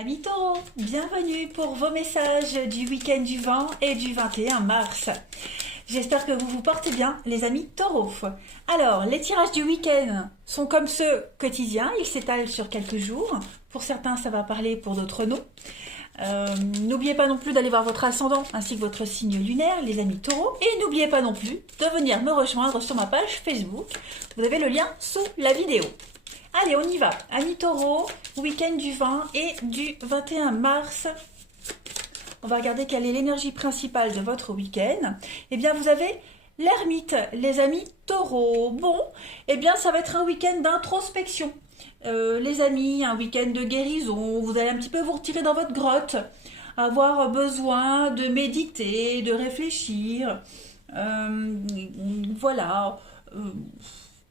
Amis taureaux, bienvenue pour vos messages du week-end du 20 et du 21 mars. J'espère que vous vous portez bien, les amis taureaux. Alors, les tirages du week-end sont comme ceux quotidiens, ils s'étalent sur quelques jours. Pour certains, ça va parler, pour d'autres, non. N'oubliez pas non plus d'aller voir votre ascendant ainsi que votre signe lunaire, les amis taureaux. Et n'oubliez pas non plus de venir me rejoindre sur ma page Facebook. Vous avez le lien sous la vidéo. Allez, on y va. Amis taureaux, week-end du 20 et du 21 mars. On va regarder quelle est l'énergie principale de votre week-end. Eh bien, vous avez l'ermite, les amis taureaux. Bon, eh bien, ça va être un week-end d'introspection. Les amis, un week-end de guérison. Vous allez un petit peu vous retirer dans votre grotte. Avoir besoin de méditer, de réfléchir. Voilà.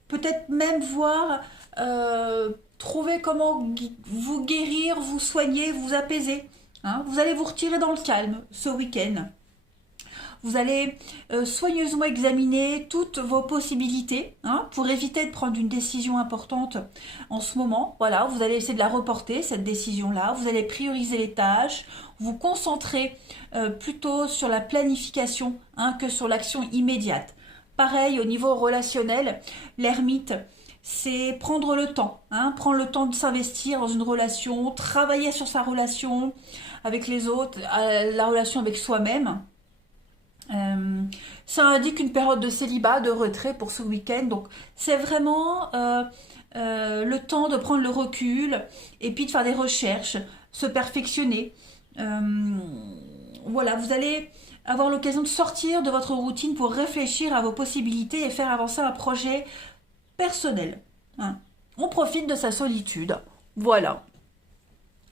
Peut-être même voir... trouver comment vous guérir, vous soigner, vous apaiser. Hein, vous allez vous retirer dans le calme ce week-end. Vous allez soigneusement examiner toutes vos possibilités pour éviter de prendre une décision importante en ce moment. Voilà, vous allez essayer de la reporter, cette décision-là. Vous allez prioriser les tâches, vous concentrer plutôt sur la planification que sur l'action immédiate. Pareil, au niveau relationnel, l'ermite, c'est prendre le temps, prendre le temps de s'investir dans une relation, travailler sur sa relation avec les autres, la relation avec soi-même. Ça indique une période de célibat, de retrait pour ce week-end. Donc c'est vraiment le temps de prendre le recul et puis de faire des recherches, se perfectionner. Voilà, vous allez avoir l'occasion de sortir de votre routine pour réfléchir à vos possibilités et faire avancer un projet personnel. On profite de sa solitude. Voilà.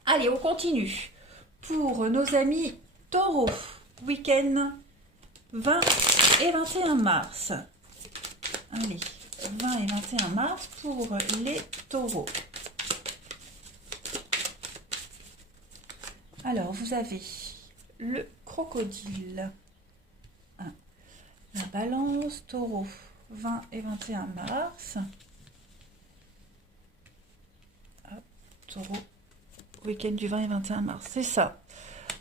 Allez, on continue. Pour nos amis taureaux, week-end 20 et 21 mars. Allez, 20 et 21 mars pour les taureaux. Alors, vous avez le crocodile. La balance, taureau, 20 et 21 mars. Taureau, week-end du 20 et 21 mars, c'est ça.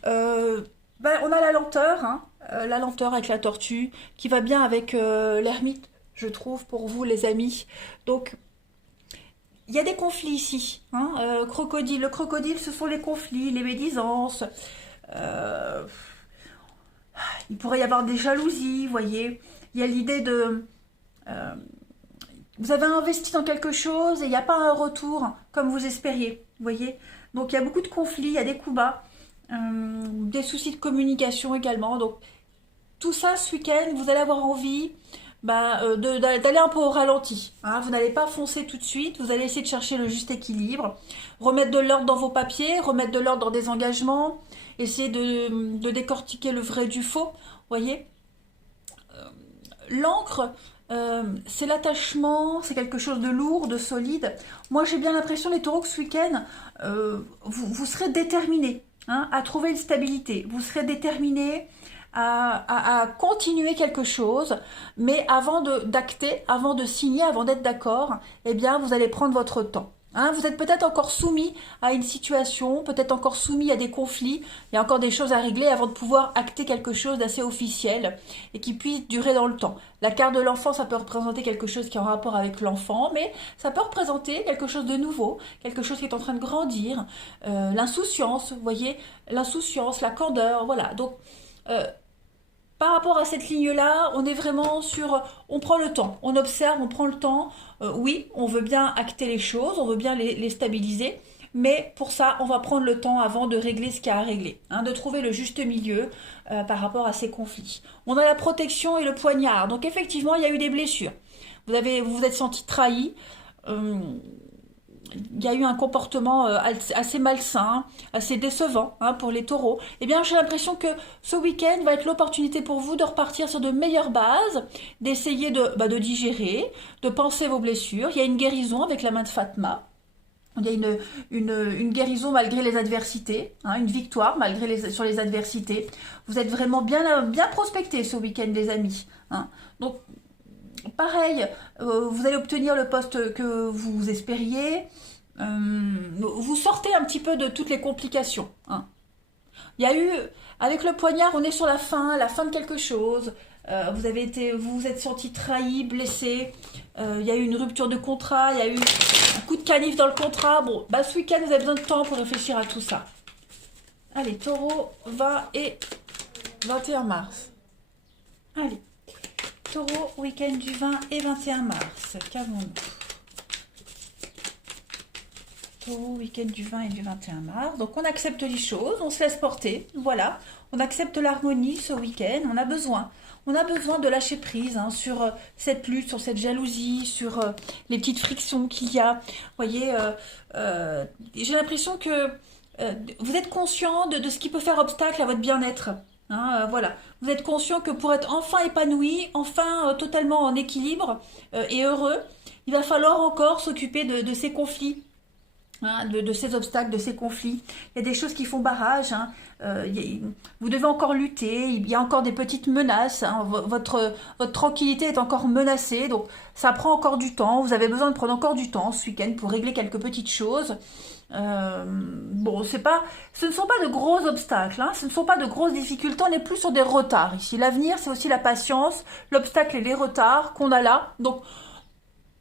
On a la lenteur avec la tortue, qui va bien avec l'ermite, je trouve, pour vous les amis. Donc, il y a des conflits ici. Le crocodile, ce sont les conflits, les médisances. Il pourrait y avoir des jalousies, vous voyez. Il y a l'idée de... vous avez investi dans quelque chose et il n'y a pas un retour comme vous espériez, vous voyez. Donc il y a beaucoup de conflits, il y a des coups bas, des soucis de communication également. Donc tout ça ce week-end, vous allez avoir envie d'aller un peu au ralenti. Vous n'allez pas foncer tout de suite, vous allez essayer de chercher le juste équilibre, remettre de l'ordre dans vos papiers, remettre de l'ordre dans des engagements, essayer de décortiquer le vrai du faux, vous voyez. L'encre... c'est l'attachement, c'est quelque chose de lourd, de solide. Moi j'ai bien l'impression les taureaux que ce week-end, vous serez déterminés à trouver une stabilité. Vous serez déterminés à continuer quelque chose, mais avant d'acter, avant de signer, avant d'être d'accord, eh bien vous allez prendre votre temps. Vous êtes peut-être encore soumis à une situation, peut-être encore soumis à des conflits, il y a encore des choses à régler avant de pouvoir acter quelque chose d'assez officiel et qui puisse durer dans le temps. La carte de l'enfant, ça peut représenter quelque chose qui est en rapport avec l'enfant, mais ça peut représenter quelque chose de nouveau, quelque chose qui est en train de grandir, l'insouciance, vous voyez, l'insouciance, la candeur, voilà. Donc, par rapport à cette ligne-là, on est vraiment sur... On prend le temps, on observe, on prend le temps. Oui, on veut bien acter les choses, on veut bien les stabiliser. Mais pour ça, on va prendre le temps avant de régler ce qu'il y a à régler. De trouver le juste milieu par rapport à ces conflits. On a la protection et le poignard. Donc effectivement, il y a eu des blessures. Vous vous êtes senti trahi. Il y a eu un comportement assez malsain, assez décevant pour les taureaux. Eh bien, j'ai l'impression que ce week-end va être l'opportunité pour vous de repartir sur de meilleures bases, d'essayer de digérer, de penser vos blessures. Il y a une guérison avec la main de Fatma. Il y a une guérison malgré les adversités, une victoire sur les adversités. Vous êtes vraiment bien prospectés ce week-end, les amis. Donc, pareil, vous allez obtenir le poste que vous espériez. vous sortez un petit peu de toutes les complications, hein. Il y a eu, avec le poignard, on est sur la fin de quelque chose. Vous vous êtes senti trahi, blessé. Il y a eu une rupture de contrat, il y a eu un coup de canif dans le contrat. Bon, bah, ce week-end, vous avez besoin de temps pour réfléchir à tout ça. Allez, taureau, 20 et 21 mars. Allez, taureau, week-end du 20 et 21 mars. Qu'avons-nous? Taureau, week-end du 20 et du 21 mars. Donc, on accepte les choses, on se laisse porter. Voilà, on accepte l'harmonie ce week-end. On a besoin. On a besoin de lâcher prise, hein, sur cette lutte, sur cette jalousie, sur les petites frictions qu'il y a. Vous voyez, j'ai l'impression que vous êtes conscient de ce qui peut faire obstacle à votre bien-être. Hein, voilà. Vous êtes conscient que pour être enfin épanoui, enfin totalement en équilibre et heureux, il va falloir encore s'occuper de ces conflits. Hein, de ces obstacles, de ces conflits. Il y a des choses qui font barrage, hein. Vous devez encore lutter, il y a encore des petites menaces, hein. Votre tranquillité est encore menacée, donc ça prend encore du temps, vous avez besoin de prendre encore du temps ce week-end pour régler quelques petites choses. Bon, ce ne sont pas de gros obstacles, hein, ce ne sont pas de grosses difficultés, on est plus sur des retards ici. L'avenir, c'est aussi la patience, l'obstacle et les retards qu'on a là, donc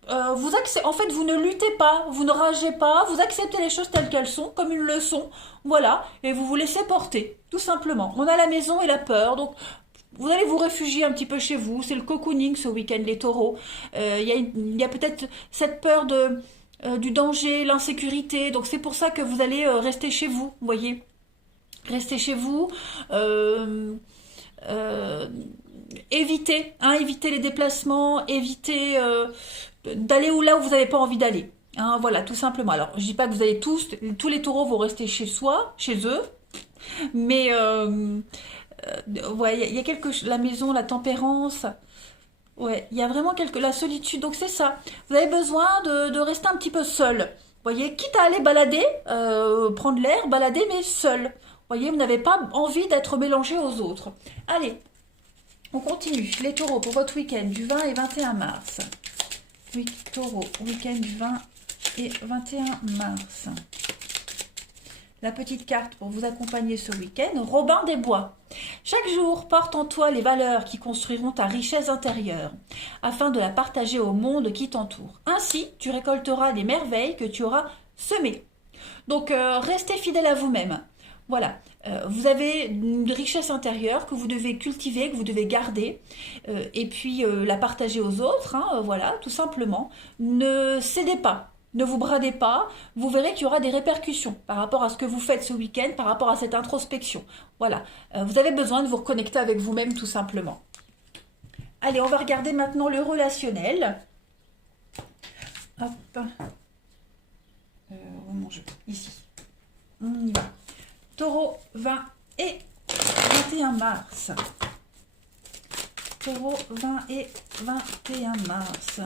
en fait, vous ne luttez pas, vous ne ragez pas, vous acceptez les choses telles qu'elles sont, comme une leçon, voilà, et vous vous laissez porter, tout simplement. On a la maison et la peur, donc vous allez vous réfugier un petit peu chez vous, c'est le cocooning ce week-end, les taureaux. Il y a peut-être cette peur du danger, l'insécurité, donc c'est pour ça que vous allez rester chez vous, vous voyez. Restez chez vous, évitez, hein, évitez les déplacements, évitez d'aller là où vous n'avez pas envie d'aller. Hein, voilà, tout simplement. Alors, je dis pas que vous allez tous les taureaux vont rester chez eux, mais ouais, il y a quelque chose, la maison, la tempérance, ouais, il y a vraiment la solitude. Donc c'est ça. Vous avez besoin de rester un petit peu seul. Vous voyez, quitte à aller balader, prendre l'air, balader, mais seul. Vous voyez, vous n'avez pas envie d'être mélangé aux autres. Allez, on continue. Les taureaux pour votre week-end du 20 et 21 mars. Oui, taureau, week-end du 20 et 21 mars. La petite carte pour vous accompagner ce week-end, Robin des Bois. Chaque jour, porte en toi les valeurs qui construiront ta richesse intérieure, afin de la partager au monde qui t'entoure. Ainsi, tu récolteras les merveilles que tu auras semées. Donc, restez fidèle à vous-même. Voilà, vous avez une richesse intérieure que vous devez cultiver, que vous devez garder, et puis la partager aux autres, hein, voilà, tout simplement. Ne cédez pas, ne vous bradez pas, vous verrez qu'il y aura des répercussions par rapport à ce que vous faites ce week-end, par rapport à cette introspection. Voilà, vous avez besoin de vous reconnecter avec vous-même tout simplement. Allez, on va regarder maintenant le relationnel. Hop, mon jeu, ici, on y va. Taureau, 20 et 21 mars. Taureau, 20 et 21 mars.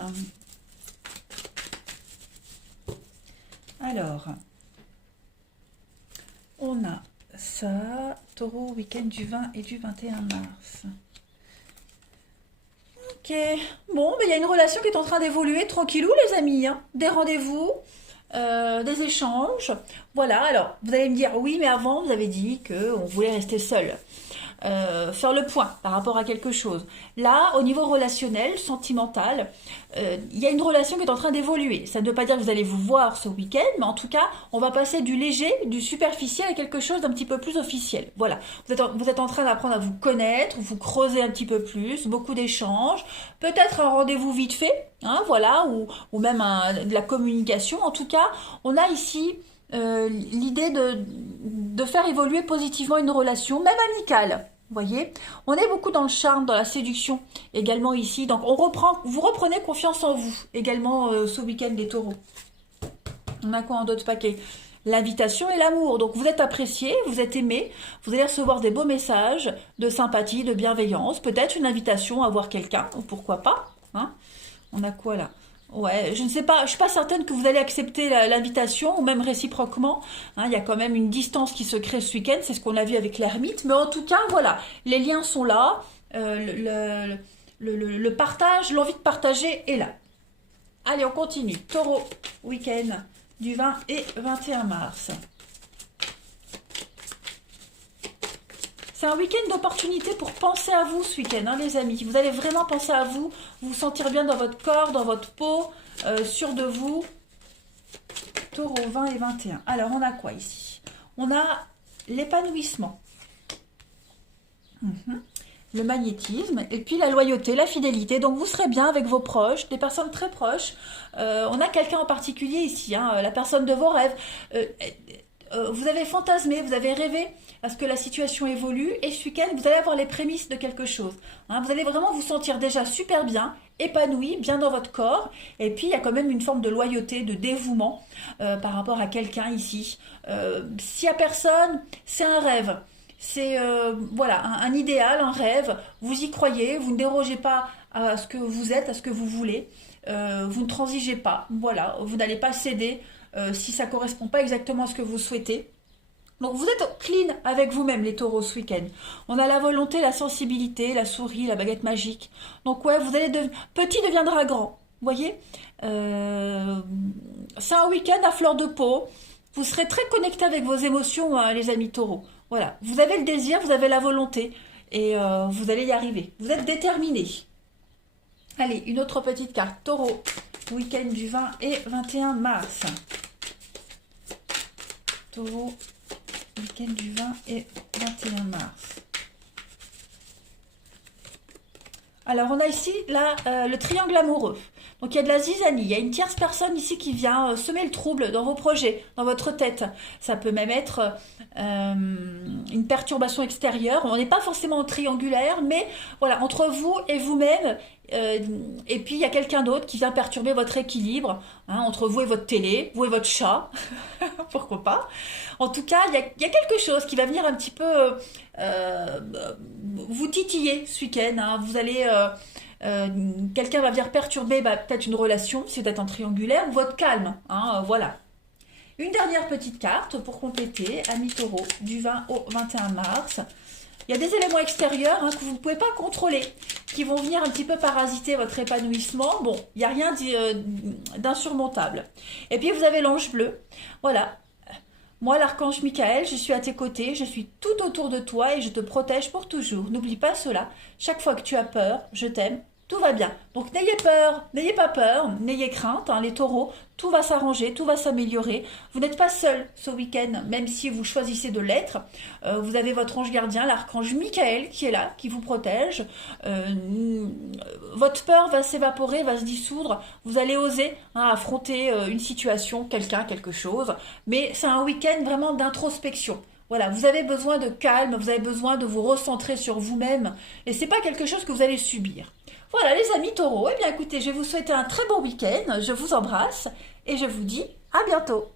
Alors, on a ça. Taureau, week-end du 20 et du 21 mars. Ok. Bon, mais il y a une relation qui est en train d'évoluer tranquillou, les amis, hein. Des rendez-vous. Des échanges, voilà. Alors vous allez me dire oui, mais avant vous avez dit que on voulait rester seul, faire le point par rapport à quelque chose. Là, au niveau relationnel, sentimental, il y a une relation qui est en train d'évoluer. Ça ne veut pas dire que vous allez vous voir ce week-end, mais en tout cas, on va passer du léger, du superficiel à quelque chose d'un petit peu plus officiel. Voilà, vous êtes en train d'apprendre à vous connaître, vous creuser un petit peu plus, beaucoup d'échanges, peut-être un rendez-vous vite fait, hein, voilà, ou même de la communication. En tout cas, on a ici l'idée de faire évoluer positivement une relation, même amicale. Vous voyez, on est beaucoup dans le charme, dans la séduction également ici. Donc vous reprenez confiance en vous également ce week-end les taureaux. On a quoi en d'autres paquets? L'invitation et l'amour. Donc vous êtes apprécié, vous êtes aimé, vous allez recevoir des beaux messages de sympathie, de bienveillance, peut-être une invitation à voir quelqu'un, ou pourquoi pas, hein. On a quoi là? Ouais, je ne sais pas, je suis pas certaine que vous allez accepter l'invitation, ou même réciproquement, hein, il y a quand même une distance qui se crée ce week-end, c'est ce qu'on a vu avec l'ermite, mais en tout cas, voilà, les liens sont là, le partage, l'envie de partager est là. Allez, on continue. Taureau, week-end du 20 et 21 mars. C'est un week-end d'opportunité pour penser à vous ce week-end, hein, les amis. Vous allez vraiment penser à vous, vous sentir bien dans votre corps, dans votre peau, sûr de vous. Taureau 20 et 21. Alors, on a quoi ici? On a l'épanouissement, le magnétisme, et puis la loyauté, la fidélité. Donc, vous serez bien avec vos proches, des personnes très proches. On a quelqu'un en particulier ici, hein, la personne de vos rêves. Vous avez fantasmé, vous avez rêvé à ce que la situation évolue et ce week-end, vous allez avoir les prémices de quelque chose. Hein, vous allez vraiment vous sentir déjà super bien, épanoui, bien dans votre corps. Et puis, il y a quand même une forme de loyauté, de dévouement par rapport à quelqu'un ici. S'il n'y a personne, c'est un rêve. C'est voilà, un idéal, un rêve. Vous y croyez, vous ne dérogez pas à ce que vous êtes, à ce que vous voulez. Vous ne transigez pas. Voilà, vous n'allez pas céder si ça ne correspond pas exactement à ce que vous souhaitez. Donc vous êtes clean avec vous-même les taureaux ce week-end. On a la volonté, la sensibilité, la souris, la baguette magique. Donc ouais, vous allez petit deviendra grand. Vous voyez, c'est un week-end à fleur de peau. Vous serez très connecté avec vos émotions, hein, les amis taureaux. Voilà, vous avez le désir, vous avez la volonté et vous allez y arriver. Vous êtes déterminés. Allez, une autre petite carte. Taureau, week-end du 20 et 21 mars. Taureau, week-end du 20 et 21 mars. Alors, on a ici là, le triangle amoureux. Donc, il y a de la zizanie. Il y a une tierce personne ici qui vient semer le trouble dans vos projets, dans votre tête. Ça peut même être une perturbation extérieure. On n'est pas forcément triangulaire, mais voilà, entre vous et vous-même. Et puis, il y a quelqu'un d'autre qui vient perturber votre équilibre, hein, entre vous et votre télé, vous et votre chat. Pourquoi pas? En tout cas, il y a quelque chose qui va venir un petit peu vous titiller ce week-end. Hein. Vous allez... quelqu'un va venir perturber peut-être une relation, si vous êtes en triangulaire, ou votre calme. Hein, voilà. Une dernière petite carte pour compléter, amis taureaux, du 20 au 21 mars. Il y a des éléments extérieurs hein, que vous ne pouvez pas contrôler, qui vont venir un petit peu parasiter votre épanouissement. Bon, il n'y a rien d'insurmontable. Et puis vous avez l'ange bleu. Voilà. Moi, l'archange Michael, je suis à tes côtés, je suis tout autour de toi et je te protège pour toujours. N'oublie pas cela. Chaque fois que tu as peur, je t'aime, tout va bien. Donc n'ayez peur, n'ayez pas peur, n'ayez crainte, hein, les taureaux, tout va s'arranger, tout va s'améliorer. Vous n'êtes pas seul ce week-end, même si vous choisissez de l'être. Vous avez votre ange gardien, l'archange Michael, qui est là, qui vous protège. Votre peur va s'évaporer, va se dissoudre. Vous allez oser hein, affronter une situation, quelqu'un, quelque chose. Mais c'est un week-end vraiment d'introspection. Voilà, vous avez besoin de calme, vous avez besoin de vous recentrer sur vous-même. Et c'est pas quelque chose que vous allez subir. Voilà les amis taureaux, eh bien écoutez, je vais vous souhaiter un très bon week-end, je vous embrasse et je vous dis à bientôt.